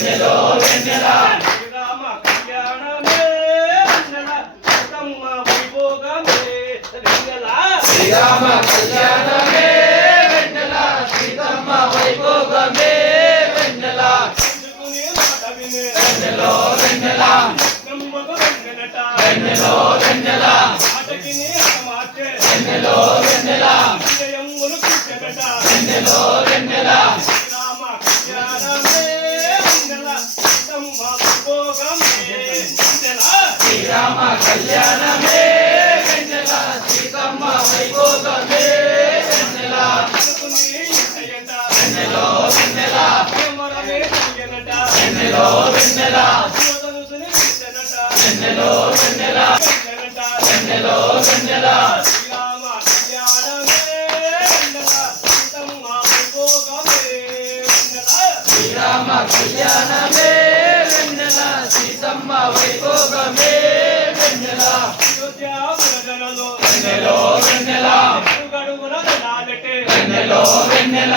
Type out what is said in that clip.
వెన్నెలో వెన్నెల శ్రీరామ కళ్యాణమే వెన్నెల సీతమ్మ వైభోగమే వెన్నెల శ్రీరామ కళ్యాణమే వెన్నెల సీతమ్మ వైభోగమే వెన్నెల వెన్నెలో వెన్నెల వెన్నెలో వెన్నెల వెన్నెలో వెన్నెల వెన్నెలో వెన్నెల శ్రీరామ కళ్యాణమే వెన్నెల సీతమ్మ వైభోగమే వెన్నెల వెన్నెలో వెన్నెల వెన్నెలో వెన్నెల వెన్నెలో వెన్నెల వెన్నెలో వెన్నెల శ్రీరామ కళ్యాణమే వెన్నెల సీతమ్మ వైభోగమే వెన్నెల వెన్నెలో వెన్నెల వెన్నెలో వెన్నెల